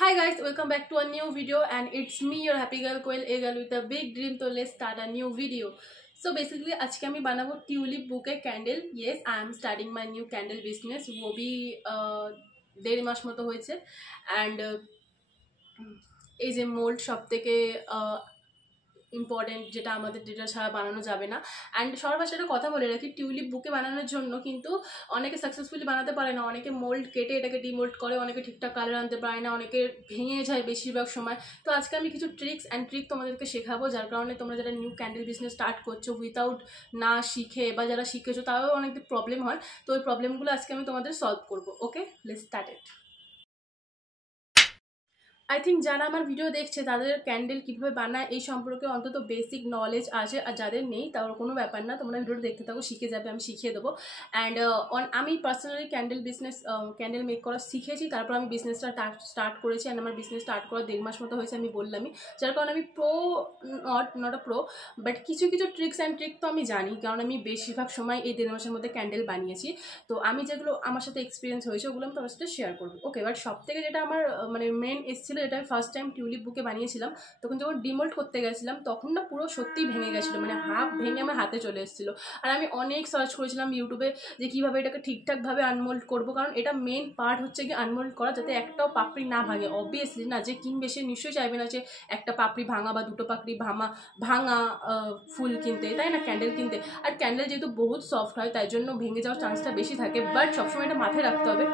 Hi guys, welcome back to a new video and it's me your happy girl Koel, a girl with a big dream. So let's start a new video. So basically आज के मैं बनाबो tulip bouquet candle. Yes, I am starting my new candle business. वो भी 1.5 মাস মতো হয়েছে and এই যে মোল্ড সব থেকে ইম্পর্টেন্ট যেটা আমাদের যেটা ছাড়া বানানো যাবে না. অ্যান্ড সবার সাথে কথা বলে রাখি, টিউলিপ বুকে বানানোর জন্য কিন্তু অনেকে সাকসেসফুলি বানাতে পারে না, অনেকে মোল্ড কেটে এটাকে ডিমোল্ড করে, অনেকে ঠিকঠাক কালার আনতে পারে না, অনেকে ভেঙে যায় বেশিরভাগ সময়. তো আজকে আমি কিছু ট্রিক তোমাদেরকে শেখাবো, যার কারণে তোমরা যারা নিউ ক্যান্ডেল বিজনেস স্টার্ট করছো উইথাউট না শিখে বা যারা শিখেছো তাও অনেক প্রবলেম হয়. তো ওই প্রবলেমগুলো আজকে আমি তোমাদের সলভ করবো. Okay, let's start it. I think যারা আমার ভিডিও দেখছে তাদের ক্যান্ডেল কীভাবে বানায় এই সম্পর্কে অন্তত বেসিক নলেজ আছে, আর যাদের নেই তার কোনো ব্যাপার না, তোমরা ভিডিওটা দেখতে থাকো, শিখে যাবে, আমি শিখিয়ে দেবো. অ্যান্ড আমি পার্সোনালি ক্যান্ডেল মেক করা শিখেছি, তারপর আমি বিজনেসটা স্টার্ট করেছি. অ্যান্ড আমার বিজনেস স্টার্ট করা 1.5 মাস মতো হয়েছে, আমি বললামই, যার কারণে আমি নট আ প্রো, বাট কিছু ট্রিক তো আমি জানি, কারণ আমি বেশিরভাগ সময় এই 1.5 মাসের মধ্যে ক্যান্ডেল বানিয়েছি. তো আমি যেগুলো আমার সাথে এক্সপিরিয়েন্স হয়েছে ওগুলো আমি তোমার সাথে শেয়ার করবো. ওকে, বাট সব থেকে যেটা আমার মানে মেন এসেছিলো, এটা আমি ফার্স্ট টাইম টিউলিপ বুকে বানিয়েছিলাম, তখন যখন ডিমোল্ড করতে গেছিলাম তখন না পুরো সত্যিই ভেঙে গেছিলো, মানে হাফ ভেঙে আমার হাতে চলে এসেছিলো. আর আমি অনেক সার্চ করেছিলাম ইউটিউবে যে কীভাবে এটাকে ঠিকঠাকভাবে আনমোল্ড করবো, কারণ এটা মেন পার্ট হচ্ছে কি আনমোল্ড করা, যাতে একটাও পাপড়ি না ভাঙে. অবভিয়াসলি না, যে কিনবে সে নিশ্চয়ই চাইবে না যে একটা পাপড়ি ভাঙা বা দুটো পাপড়ি ভাঙা ফুল কিনতে, তাই না, ক্যান্ডেল কিনতে. আর ক্যান্ডেল যেহেতু বহুত সফট হয় তাই জন্য ভেঙে যাওয়ার চান্সটা বেশি থাকে, বাট সবসময় এটা মাথায় রাখতে হবে,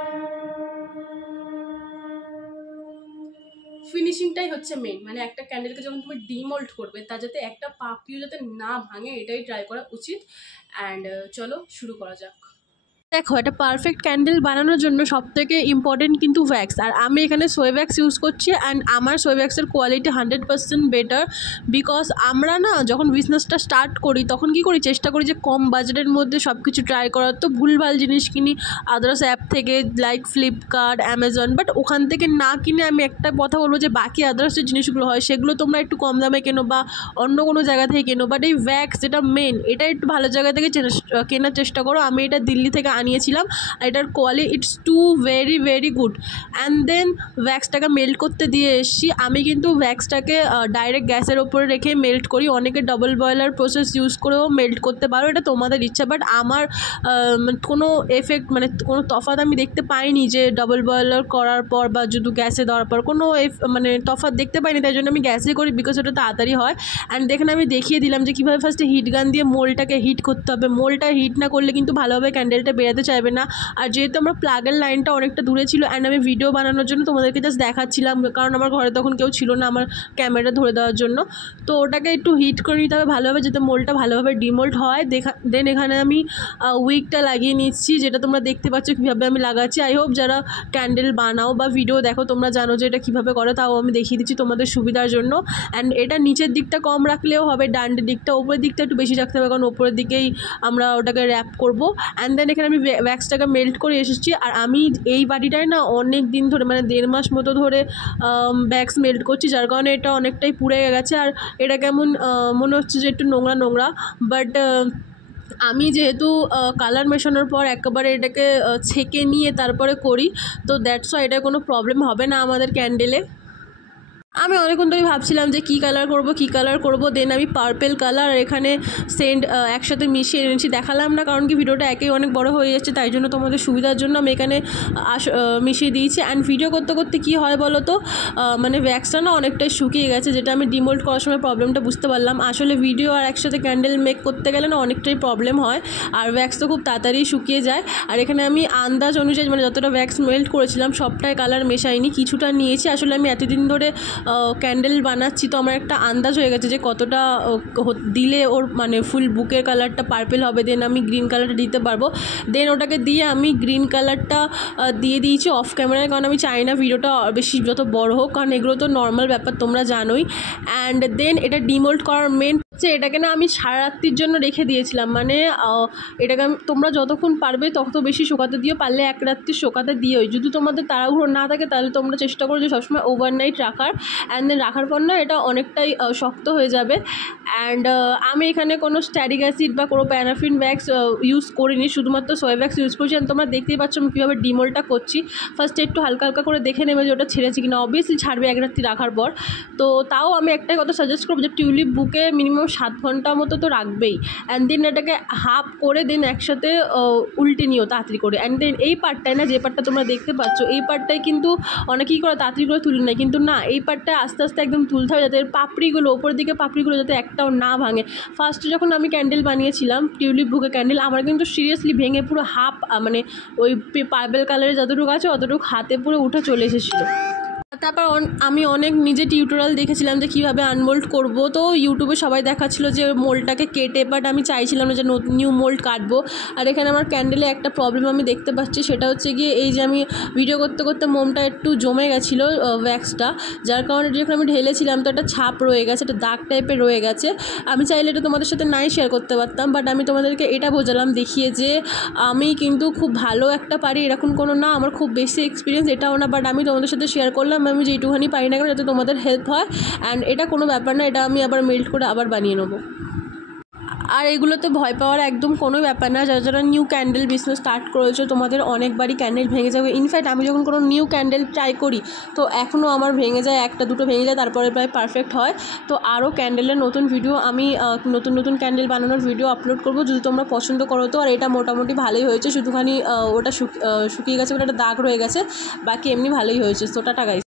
ফিনিশিংটাই হচ্ছে মেন. মানে একটা ক্যান্ডেলকে যখন তুমি ডিমোল্ড করবে তার যাতে একটা পাপড়িও যাতে না ভাঙে, এটাই ট্রাই করা উচিত. অ্যান্ড চলো শুরু করা যাক. দেখো, একটা পারফেক্ট ক্যান্ডেল বানানোর জন্য সবথেকে ইম্পর্টেন্ট কিন্তু ভ্যাক্স, আর আমি এখানে সোয়ে ভ্যাক্স ইউজ করছি. অ্যান্ড আমার সোয়ে ভ্যাক্সের কোয়ালিটি 100% বেটার, বিকজ আমরা না যখন বিজনেসটা স্টার্ট করি তখন কী করি, চেষ্টা করি যে কম বাজেটের মধ্যে সব কিছু ট্রাই করার. তো ভুলভাল জিনিস কিনি আদার্স অ্যাপ থেকে, লাইক ফ্লিপকার্ট, অ্যামাজন, বাট ওখান থেকে না কিনে আমি একটা কথা বলবো যে বাকি আদার্স যে জিনিসগুলো হয় সেগুলো তোমরা একটু কম দামে কেনো বা অন্য কোনো জায়গা থেকে কেনো, বাট এই ভ্যাক্স যেটা মেন, এটা একটু ভালো জায়গা থেকে কেনার চেষ্টা করো. আমি এটা দিল্লি থেকে আনিয়েছিলাম, এটার quality it's too very good. And then ভ্যাক্সটাকে মেল্ট করতে দিয়ে এসেছি. আমি কিন্তু ভ্যাক্সটাকে ডাইরেক্ট গ্যাসের ওপরে রেখে মেল্ট করি, অনেকে ডাবল বয়লার প্রসেস ইউজ করেও মেল্ট করতে পারো, এটা তোমাদের ইচ্ছা. বাট আমার কোনো এফেক্ট মানে কোনো তফাৎ আমি দেখতে পাইনি যে ডাবল বয়লার করার পর বা যদি গ্যাসে দেওয়ার পর কোনো মানে তফাৎ দেখতে পাইনি, তাই জন্য আমি গ্যাসে করি, বিকজ ওটা তাড়াতাড়ি হয়. অ্যান্ড দেখেন আমি দেখিয়ে দিলাম যে কীভাবে ফার্স্টে হিট গান দিয়ে মোলটাকে হিট করতে হবে. মোলটা হিট না করলে কিন্তু ভালোভাবে ক্যান্ডেলটা বেরাতে চাইবে না. আর যেহেতু আমার প্লাগের লাইনটা অনেকটা দূরে ছিল, অ্যান্ড আমি ভিডিও বানানোর জন্য তোমাদেরকে জাস্ট দেখাচ্ছিলাম, কারণ আমার ঘরে তখন কেউ ছিল না আমার ক্যামেরা ধরে দেওয়ার জন্য. তো ওটাকে একটু হিট করে নিতে হবে ভালোভাবে, যাতে মোলটা ভালোভাবে ডিমোল্ড হয়. দেন এখানে আমি উইকটা লাগিয়ে নিচ্ছি, যেটা তোমরা দেখতে পাচ্ছ কীভাবে আমি লাগাচ্ছি. আই হোপ যারা ক্যান্ডেল বানাও বা ভিডিও দেখো তোমরা জানো যে এটা কীভাবে করে, তাও আমি দেখিয়ে দিচ্ছি তোমাদের সুবিধার জন্য. অ্যান্ড এটা নিচের দিকটা কম রাখলেও হবে, ডান্ডের দিকটা, ওপরের দিকটা একটু বেশি রাখতে হবে, কারণ ওপরের দিকেই আমরা ওটাকে র্যাপ করবো. অ্যান্ড দেন এখানে আমি ভ্যাক্সটাকে মেল্ট করে এসেছি. আর আমি এই বাটিটায় না অনেক দিন ধরে মানে 1.5 মাস মতো ধরে ভ্যাক্স মেল্ট করছি, যার কারণে এটা অনেকটাই পুড়ে গেছে. আর এটা কেমন মনে হচ্ছে যে একটু নোংরা, বাট আমি যেহেতু কালার মেশানোর পর একেবারে এটাকে ছেঁকে নিয়ে তারপরে করি, তো দ্যাটস ওয়াই এটা কোনো প্রবলেম হবে না আমাদের ক্যান্ডেলে. আমি অনেকক্ষণ ধরেই ভাবছিলাম যে কী কালার করবো. দেন আমি পার্পেল কালার আর এখানে সেন্ট একসাথে মিশিয়ে এনেছি, দেখালাম না কারণ কি ভিডিওটা একেই অনেক বড় হয়ে যাচ্ছে, তাই জন্য তোমাদের সুবিধার জন্য আমি এখানে মিশিয়ে দিয়েছি. অ্যান্ড ভিডিও করতে কী হয় বলো তো, মানে ভ্যাক্সটা না অনেকটাই শুকিয়ে গেছে, যেটা আমি ডিমোল্ড করার সময় প্রবলেমটা বুঝতে পারলাম. আসলে ভিডিও আর একসাথে ক্যান্ডেল মেক করতে গেলে না অনেকটাই প্রবলেম হয়, আর ভ্যাক্স তো খুব তাড়াতাড়ি শুকিয়ে যায়. আর এখানে আমি আন্দাজ অনুযায়ী মানে যতটা ভ্যাক্স মেল্ট করেছিলাম সবটাই কালার মেশাইনি, কিছুটা নিয়েছি. আসলে আমি এতদিন ধরে ক্যান্ডেল বানাচ্ছি, তো আমার একটা আন্দাজ হয়ে গেছে যে কতটা দিলে ওর মানে ফুল বুকের কালারটা পার্পেল হবে, দেন আমি গ্রিন কালারটা দিতে পারবো. দেন ওটাকে দিয়ে আমি গ্রিন কালারটা দিয়ে দিয়েছি অফ ক্যামেরায়, কারণ আমি চাই না ভিডিওটা বেশি যত বড় হোক, কারণ এগুলো তো নর্মাল ব্যাপার তোমরা জানোই. অ্যান্ড দেন এটা ডিমোল্ড করার মেন এটাকে না আমি সারা রাত্রির জন্য রেখে দিয়েছিলাম, মানে এটাকে তোমরা যতক্ষণ পারবে তত বেশি শুকাতে দিও, পারলে এক রাত্রি শুকাতে দিও। যদি তোমাদের তাড়াহুড়ো না থাকে তাহলে তোমরা চেষ্টা করো যে সবসময় ওভারনাইট রাখার, অ্যান্ড দেন রাখার পর না এটা অনেকটাই শক্ত হয়ে যাবে। অ্যান্ড আমি এখানে কোনো স্ট্যারিক অ্যাসিড বা কোনো প্যারাফিন ওয়্যাক্স ইউজ করিনি, শুধুমাত্র সোয়া ওয়্যাক্স ইউজ করছি। অ্যান্ড তোমরা দেখতেই পাচ্ছ আমি কীভাবে ডিমোলটা করছি। ফার্স্টে একটু হালকা হালকা করে দেখে নেবে যে ওটা ছেড়েছি কিনা, অবভিয়াসলি ছাড়বে এক রাত্রি রাখার পর। তো তাও আমি একটাই কথা সাজেস্ট করবো যে টিউলিপ বুকে মিনিমাম 7 ঘন্টা মতো তো রাখবেই। অ্যান্ড দেন এটাকে হাফ করে দেন একসাথে উল্টে নিও তাড়াতাড়ি করে। অ্যান্ড দেন এই পার্টটায় না, যে পার্টটা তোমরা দেখতে পাচ্ছ এই পার্টটায় কিন্তু অনেকেই করে তাড়াতাড়ি করে তুলে নেয়, কিন্তু না, এই পার্টটায় আস্তে আস্তে একদম তুলতে হবে যাতে পাপড়িগুলো ওপরের দিকে পাপড়িগুলো যাতে একটাও না ভাঙে। ফার্স্টে যখন আমি ক্যান্ডেল বানিয়েছিলাম টিউলিপ বুকে ক্যান্ডেল, আমার কিন্তু সিরিয়াসলি ভেঙে পুরো হাফ, মানে ওই পার্পেল কালারের যতটুকু আছে অতটুকু হাতে পুরো উঠে চলে এসেছিলো। তারপর আমি অনেক নিজে টিউটোরিয়াল দেখেছিলাম যে কীভাবে আনমোল্ড করব। তো ইউটিউবে সবাই দেখাচ্ছিলো যে মোল্ডটাকে কেটে, বাট আমি চাইছিলাম না যে নিউ মোল্ড কাটবো। আর এখানে আমার ক্যান্ডেলে একটা প্রবলেম আমি দেখতে পাচ্ছি, সেটা হচ্ছে গিয়ে এই যে আমি ভিডিও করতে করতে মোমটা একটু জমে গেছিলো ওয়্যাক্সটা, যার কারণে যখন আমি ঢেলেছিলাম তো একটা ছাপ রয়ে গেছে, একটা দাগ টাইপের রয়ে গেছে। আমি চাইলে এটা তোমাদের সাথে নাই শেয়ার করতে পারতাম, বাট আমি তোমাদেরকে এটা বোঝালাম দেখিয়ে যে আমি কিন্তু খুব ভালো একটা পারি, এরকম কোনো না, আমার খুব বেশি এক্সপিরিয়েন্স এটাও না, বাট আমি তোমাদের সাথে শেয়ার করলাম আমি যেটুখানি পারি না কেন যাতে তোমাদের হেল্প হয়। অ্যান্ড এটা কোনো ব্যাপার না, এটা আমি আবার মেল্ট করে আবার বানিয়ে নেবো। আর এগুলোতে ভয় পাওয়ার একদম কোনো ব্যাপার না। যারা যারা নিউ ক্যান্ডেল বিজনেস স্টার্ট করেছো তোমাদের অনেকবারই ক্যান্ডেল ভেঙে যাবে। ইনফ্যাক্ট আমি যখন কোনো নিউ ক্যান্ডেল ট্রাই করি তো এখনও আমার ভেঙে যায়, একটা দুটো ভেঙে যায়, তারপরে প্রায় পারফেক্ট হয়। তো আরও ক্যান্ডেলের নতুন ভিডিও আমি নতুন নতুন ক্যান্ডেল বানানোর ভিডিও আপলোড করবো যদি তোমরা পছন্দ করো তো। আর এটা মোটামুটি ভালোই হয়েছে, শুধুখানি ওটা শুকিয়ে গেছে, ওটা একটা দাগ রয়ে গেছে, বাকি এমনি ভালোই হয়েছে। তো টাটা গাইস।